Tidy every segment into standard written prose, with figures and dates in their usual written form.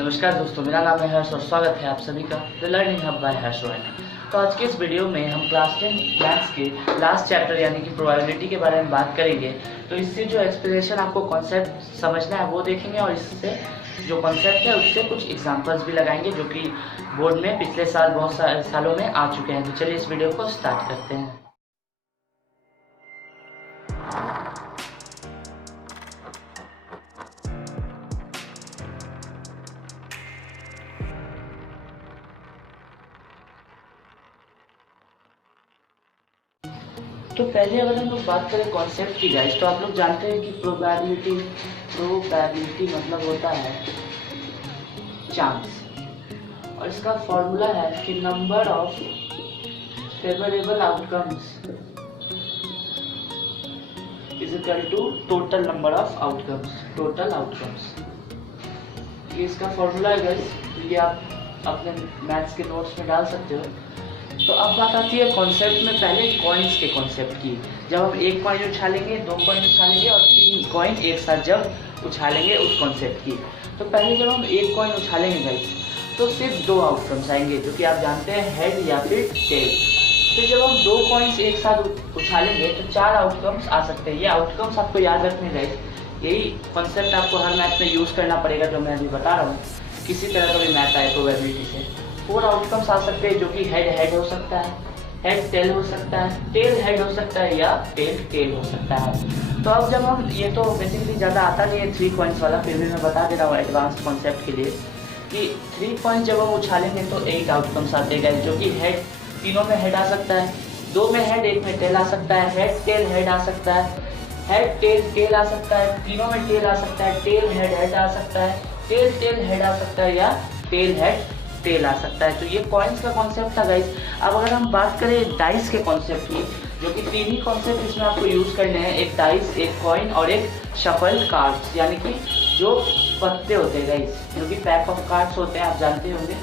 नमस्कार दोस्तों, मेरा नाम है हर्ष और स्वागत है आप सभी का द लर्निंग हब बाय हर्ष। तो आज के इस वीडियो में हम क्लास 10 मैथ्स के लास्ट चैप्टर यानी कि प्रोबेबिलिटी के बारे में बात करेंगे। तो इससे जो एक्सप्लेनेशन आपको कॉन्सेप्ट समझना है वो देखेंगे और इससे जो कॉन्सेप्ट है उससे कुछ एग्जांपल्स भी लगाएंगे जो कि बोर्ड में पिछले साल बहुत सारे सालों में आ चुके हैं। तो चलिए इस वीडियो को स्टार्ट करते हैं। तो पहले अगर हम लोग बात करें कॉन्सेप्ट की गाइस, तो आप लोग जानते हैं कि प्रोबेबिलिटी मतलब होता है चांस, और इसका फॉर्मूला है कि number of favourable outcomes is equal to total number of outcomes. ये इसका फॉर्मूला है गाइस, ये आप अपने मैथ्स के नोट्स में डाल सकते हो। तो अब बात आती है कॉन्सेप्ट में पहले कॉइन्स के कॉन्सेप्ट की। जब हम एक कॉइन उछालेंगे, दो कॉइन उछालेंगे और तीन कॉइन एक साथ जब उछालेंगे उस कॉन्सेप्ट की। तो पहले जब हम एक कॉइन उछालेंगे गाइस, तो सिर्फ दो आउटकम्स आएंगे जो कि आप जानते हैं हेड या फिर टेल। फिर जब हम दो कॉइन्स एक साथ उछालेंगे तो चार आउटकम्स आ सकते हैं। ये आउटकम्स आपको याद रखने गाइस, यही कॉन्सेप्ट आपको हर मैथ में यूज़ करना पड़ेगा जो मैं अभी बता रहा हूँ। किसी तरह का भी मैथ आए प्रोबेबिलिटी से 4 आउटकम्स आ सकते हैं जो कि हेड हो सकता है, हेड टेल हो सकता है, टेल हेड हो सकता है या टेल हो सकता है। तो अब जब हम ये तो बेसिकली ज़्यादा आता नहीं है 3 कॉइन्स वाला, फिर भी मैं बता दे रहा हूँ एडवांस कॉन्सेप्ट के लिए कि 3 कॉइन्स जब हम उछालेंगे तो 8 आउटकम्स आते हैं जो कि हेड, तीनों में हेड आ सकता है, 2 में हेड, 1 में टेल आ सकता है, हेड टेल हेड आ सकता है, हेड टेल टेल आ सकता है, तीनों में टेल आ सकता है, टेल हेड हेड आ सकता है, टेल हेड आ सकता है या टेल हेड टेल आ सकता है। तो ये कॉइन्स का कॉन्सेप्ट था गाइस। अब अगर हम बात करें डाइस के कॉन्सेप्ट की, जो कि 3 ही कॉन्सेप्ट इसमें आपको यूज करने हैं, एक डाइस, एक कॉइन और एक शफल्ड कार्ड्स, यानी कि जो पत्ते होते हैं गाइस, जो कि पैक ऑफ कार्ड्स होते हैं, आप जानते होंगे।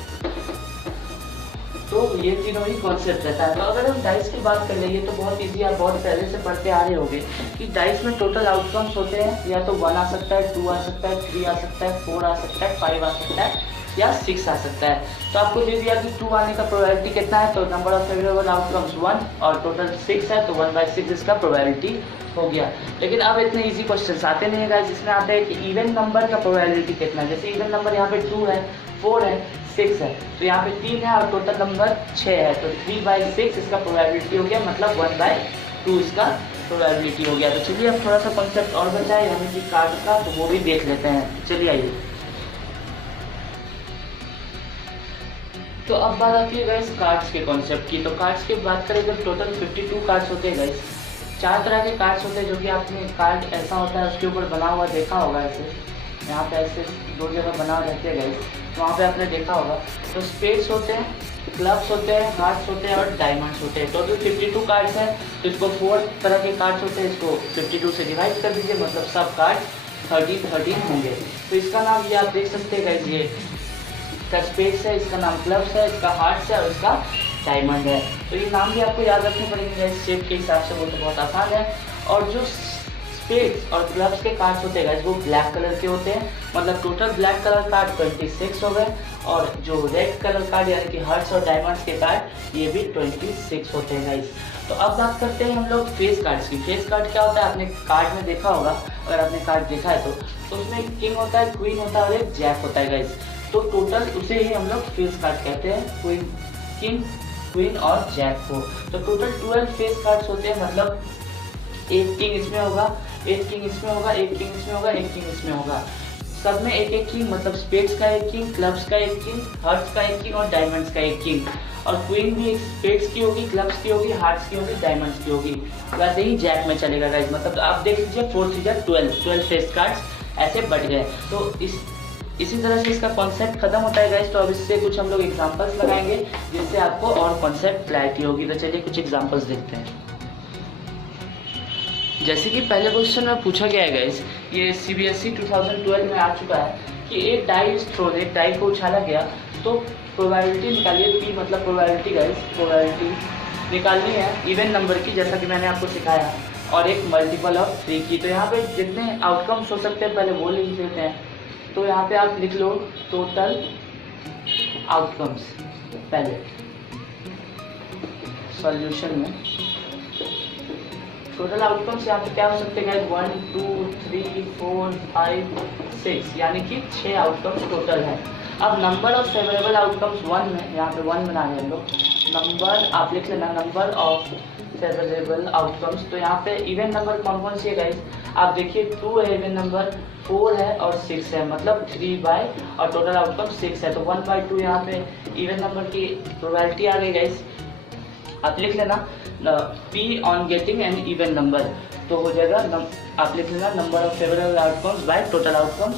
तो ये तीनों ही कॉन्सेप्ट रहता है। तो अगर हम डाइस की बात कर लेंगे तो बहुत ईजी, आप बहुत पहले से पढ़ते आ रहे होंगे कि डाइस में टोटल आउटकम्स होते हैं या तो 1 आ सकता है, 2 आ सकता है, 3 आ सकता है, 4 आ सकता है, 5 आ सकता है या 6 आ सकता है। तो आपको दे दिया कि 2 आने का प्रोबेबिलिटी कितना है, तो नंबर ऑफ फेवरेबल आउटकम्स 1 और टोटल 6 है, तो 1/6 इसका प्रोबेबिलिटी हो गया। लेकिन अब इतने इजी क्वेश्चंस आते नहीं है गाइस, जिसमें आते हैं कि इवन नंबर का प्रोबेबिलिटी कितना है। जैसे इवन नंबर यहाँ पे 2 है, 4 है, 6 है, तो यहाँ पे 3 है और टोटल नंबर 6 है, तो 3/6 इसका प्रोबेबिलिटी हो गया, मतलब 1/2 इसका प्रोबेबिलिटी हो गया। तो चलिए अब थोड़ा सा कॉन्सेप्ट और बचा है यानी कि कार्ड का, तो वो भी देख लेते हैं। चलिए आइए। तो अब बात आती है गाइस कार्ड्स के कॉन्सेप्ट की। तो कार्ड्स की बात करें तो टोटल 52 कार्ड्स होते हैं गाइस। 4 तरह के कार्ड्स होते हैं जो कि आपने कार्ड ऐसा होता है उसके ऊपर बना हुआ देखा होगा, ऐसे यहाँ पे ऐसे 2 जगह बना रहते हैं गाइस, तो वहाँ पे आपने देखा होगा। तो स्पेड्स होते हैं, क्लब्स होते हैं, हार्ट्स होते हैं और डायमंड्स होते हैं। टोटल 52 कार्ड्स हैं, तो इसको 4 तरह के कार्ड्स होते हैं, इसको 52 से डिवाइड कर दीजिए, मतलब सब कार्ड 13 होंगे। तो इसका नाम ये आप देख सकते हैं गाइस, ये इसका स्पेड्स है, इसका नाम क्लब्स है, इसका हार्ट्स है और इसका डायमंड है। तो ये नाम भी आपको याद रखने पड़ेंगे इस शेप के हिसाब से, वो तो बहुत आसान है। और जो स्पेड्स और क्लब्स के कार्ड्स होते हैं वो ब्लैक कलर के होते हैं, मतलब टोटल ब्लैक कलर कार्ड 26 हो गए, और जो रेड कलर कार्ड यानी कि हार्ट्स और डायमंड्स के कार्ड ये भी 26 होते हैं गाइस। तो अब बात करते हैं हम लोग फेस कार्ड्स की। फेस कार्ड क्या होता है, आपने कार्ड में देखा होगा, अगर आपने कार्ड देखा है तो उसमें किंग होता है, क्वीन होता है और एक जैक होता है गाइस। तो टोटल उसे ही हम लोग फेस कार्ड कहते हैं, क्वीन, किंग, क्वीन और जैक को। तो टोटल 12 फेस कार्ड्स होते हैं, मतलब एक किंग इसमें होगा, एक किंग इसमें होगा, एक किंग इसमें होगा, एक किंग इसमें होगा, सब में एक एक किंग, मतलब स्पेड्स का एक किंग, क्लब्स का एक किंग, हार्ट्स का एक किंग और डायमंड्स का एक किंग। और क्वीन भी स्पेड्स की होगी, क्लब्स की होगी, हार्ट्स की होगी, डायमंड्स की होगी। वैसे ही जैक में चलेगा गाइस, मतलब आप देख लीजिए 4 3 12 फेस कार्ड्स ऐसे बढ़ गए। तो इसी तरह से इसका कॉन्सेप्ट खत्म होता है गाइस। तो अब इससे कुछ हम लोग एग्जांपल्स लगाएंगे जिससे आपको और कॉन्सेप्ट क्लैरिटी होगी। तो चलिए कुछ एग्जांपल्स देखते हैं। जैसे कि पहले क्वेश्चन में पूछा गया है गाइस, ये CBSE 2012 में आ चुका है कि एक डाई इज थ्रोन, एक डाई को उछाला गया, तो प्रोबेबिलिटी निकालिए। P मतलब प्रोबेबिलिटी गाइस, प्रोबेबिलिटी निकालनी है इवन नंबर की, जैसा कि मैंने आपको सिखाया, और एक मल्टीपल ऑफ 3 की। तो यहाँ पे जितने आउटकम्स हो सकते हैं पहले वो लिख लेते हैं। तो यहाँ पे आप लिख लो टोटल आउटकम्स पहले सॉल्यूशन में। टोटल आउटकम्स यहाँ पे क्या हो सकते हैं? 1 2 3 4 5 6 यानी कि 6 आउटकम्स टोटल है। अब नंबर ऑफ फेवरेबल आउटकम्स 1 में, यहाँ पे 1 बना रहे हैं हम लोग। नंबर आप लिख लेना नंबर ऑफ फेवरेबल आउटकम्स। तो यहाँ पे इवन नंबर कौन कौन सी है गाइस? आप देखिए 2 है इवन नंबर, 4 है और 6 है, मतलब 3 बाय और टोटल आउटकम 6 है। तो 1/2 यहाँ पे इवन नंबर की प्रोबेबिलिटी आ गई गाइस। आप लिख लेना P on getting an even number, तो हो जाएगा आप लिख लेना number of favourable outcomes by total outcomes,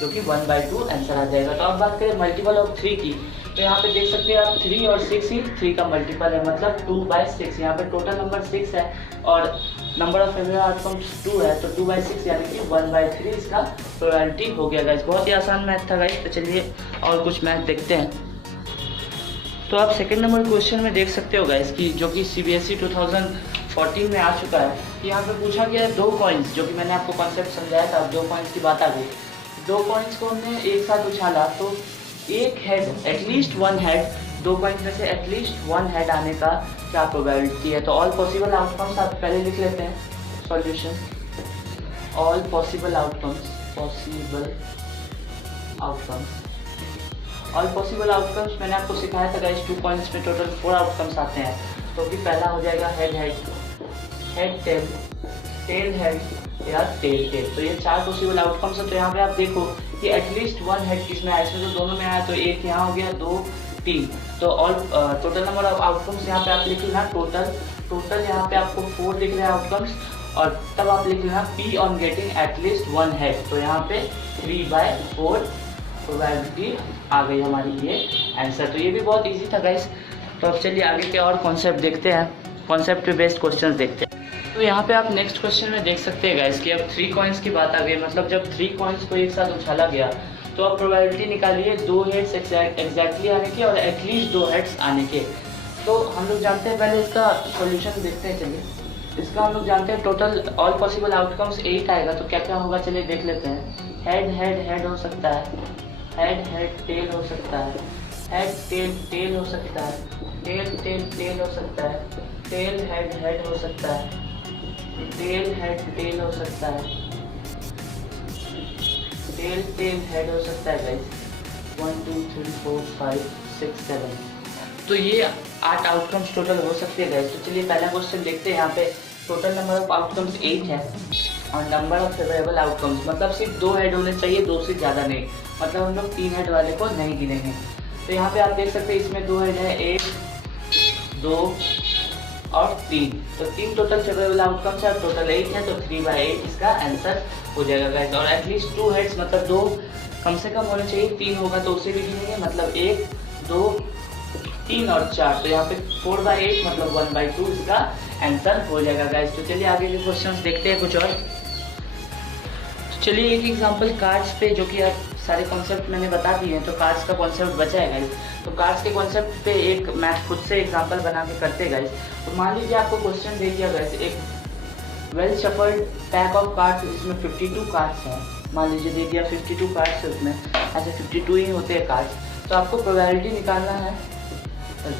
जो कि 1/2 आंसर आ जाएगा। तो अब बात करें मल्टीपल ऑफ 3 की, तो यहाँ पे देख सकते हैं आप 3 और 6 ही 3 का मल्टीपल है, मतलब 2/6। यहाँ पे टोटल नंबर 6 है और नंबर ऑफ फेवरेबल आउटकम्स 2 है, तो 2/6 यानी कि 1/3 इसका प्रोबेबिलिटी हो गया गाइस। बहुत ही आसान मैथ था गाइस। तो चलिए और कुछ मैथ देखते हैं। तो आप सेकंड नंबर क्वेश्चन में देख सकते हो गाइस कि जो कि CBSE 2014 में आ चुका है। यहाँ पे पूछा गया है 2 कॉइन्स, जो कि मैंने आपको कॉन्सेप्ट समझाया था। 2 कॉइन्स की बात आ गई। 2 कॉइन्स को हमने एक साथ उछाला तो एक हेड, एटलीस्ट 1 हेड, 2 कॉइन्स में से एटलीस्ट 1 हेड आने का क्या प्रोबेबिलिटी है? तो ऑल पॉसिबल आउटकम्स आप पहले लिख लेते हैं solution. All possible outcomes, all possible outcomes मैंने आपको सिखाया था गाइस। 2 कॉइन्स में टोटल 4 आउटकम्स आते हैं। तो कि पहला हो जाएगा head head, head tail, tail head या टेल टेल। तो ये 4 पॉसिबल आउटकम्स है। तो यहाँ पे आप देखो कि एटलीस्ट 1 हेड किसमें आया? इसमें तो दोनों में आया, तो एक यहाँ हो गया, 2 3। तो all total number of outcomes यहाँ पे आप लिख लेना टोटल यहाँ पे आपको 4 दिख रहे हैं आउटकम्स, और तब आप लिख लेना P on getting at least 1 head. तो यहाँ पे 3/4 प्रोबेबिलिटी आ गई हमारी ये आंसर। तो ये भी बहुत इजी था गाइस। तो अब चलिए आगे के और कॉन्सेप्ट देखते हैं, कॉन्सेप्ट पे बेस्ड क्वेश्चंस देखते हैं। तो यहाँ पे आप नेक्स्ट क्वेश्चन में देख सकते हैं गाइस कि अब 3 कॉइन्स की बात आ गई। मतलब जब 3 कॉइन्स को एक साथ उछाला गया तो अब प्रोबेबिलिटी निकालिए 2 हेड्स एग्जैक्टली आने के और एटलीस्ट 2 हेड्स आने के। तो हम लोग जानते हैं, पहले इसका सॉल्यूशन देखते हैं। चलिए इसका हम लोग जानते हैं टोटल ऑल पॉसिबल आउटकम्स 8 आएगा। तो क्या क्या होगा चलिए देख लेते हैं। हेड हेड हेड हो सकता है, हेड हेड टेल हो सकता है, हेड टेल टेल हो सकता है, टेल टेल टेल हो सकता है, टेल हेड हेड हो सकता है, टेल हेड टेल हो सकता है, टेल टेल हेड हो सकता है गाइस। 1 2 3 4 5 6 7। तो ये 8 आउटकम्स टोटल हो सकते हैं गाइस। तो चलिए पहला क्वेश्चन देखते हैं। यहाँ पे टोटल नंबर ऑफ आउटकम्स 8 है और नंबर ऑफ फेवरेबल आउटकम्स, मतलब सिर्फ 2 हेड होने चाहिए, 2 से ज़्यादा नहीं, मतलब हम लोग 3 हेड वाले को नहीं गिनेंगे। तो यहाँ पे आप देख सकते हैं इसमें 2 हेड है, 1 2 और 3। तो 3 टोटल फेवरेबल आउटकम्स है, टोटल 8 है, तो 3/8 इसका आंसर हो जाएगा गाइस। और एटलीस्ट 2 हेड्स मतलब 2 कम से कम होने चाहिए, 3 होगा तो उसे भी गिनेंगे, मतलब 1 2 3 और 4। तो यहाँ पे 4/8 मतलब 1/2 इसका आंसर हो जाएगा गाइस। तो चलिए आगे के क्वेश्चंस देखते हैं कुछ और। तो चलिए एक एग्जांपल कार्ड्स पे, जो कि आप सारे कॉन्सेप्ट मैंने बता दिए हैं, तो कार्ड्स का कॉन्सेप्ट बचा है गाइस। तो कार्ड्स के कॉन्सेप्ट पे एक मैथ खुद से एग्जांपल बना के करते हैं गाइस। तो मान लीजिए आपको क्वेश्चन दे दिया गाइस, एक well shuffled pack of cards, इसमें 52 कार्ड्स हैं। मान लीजिए दे दिया 52 कार्ड्स है उसमें, ऐसे 52 ही होते हैं कार्ड्स। तो आपको प्रोबेबिलिटी निकालना है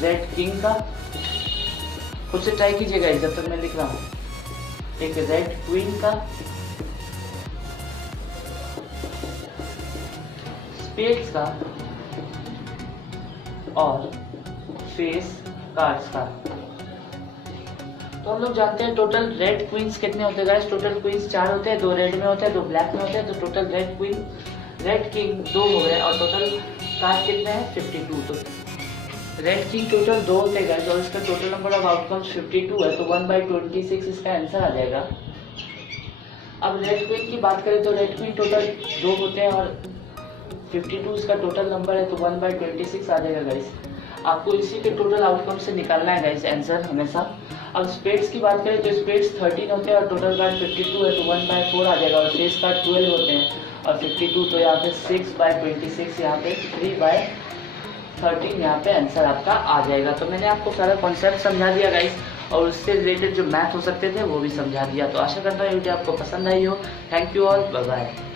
रेड किंग का। खुद से ट्राई कीजिएगा जब तक मैं लिख रहा हूँ। एक रेड क्वीन का, स्पेड्स का और फेस कार्ड्स का। तो हम लोग जानते हैं टोटल रेड क्वींस कितने होते हैं गाइस। टोटल क्वींस 4 होते हैं, 2 रेड में होते हैं, 2 ब्लैक में होते हैं। तो total red queen, red king 2 हो गए और टोटल कार्ड कितने हैं 52। तो रेड किंग टोटल 2 होते हैं गाइस और इसका टोटल नंबर ऑफ आउटकम्स 52 है, तो 1/26 इसका आंसर आ जाएगा। अब रेड क्वीन की बात करें तो रेड क्वीन टोटल 2 होते हैं और 52 इसका टोटल नंबर है, तो 1/26 आ जाएगा गाइस। आपको इसी के टोटल आउटकम से निकालना है गाइस आंसर हमेशा। अब स्पेड्स की बात करें तो स्पेड्स 13 होते हैं और टोटल कार्ड 52 है, तो 1/4 आ जाएगा। और फेस कार्ड 12 होते हैं और 52, तो यहाँ पे 6/26, यहाँ पे 3/13 यहाँ पे आंसर आपका आ जाएगा। तो मैंने आपको सारा कॉन्सेप्ट समझा दिया गाइस और उससे रिलेटेड जो मैथ हो सकते थे वो भी समझा दिया। तो आशा करता हूँ ये वीडियो आपको पसंद आई हो। Thank you all, bye bye.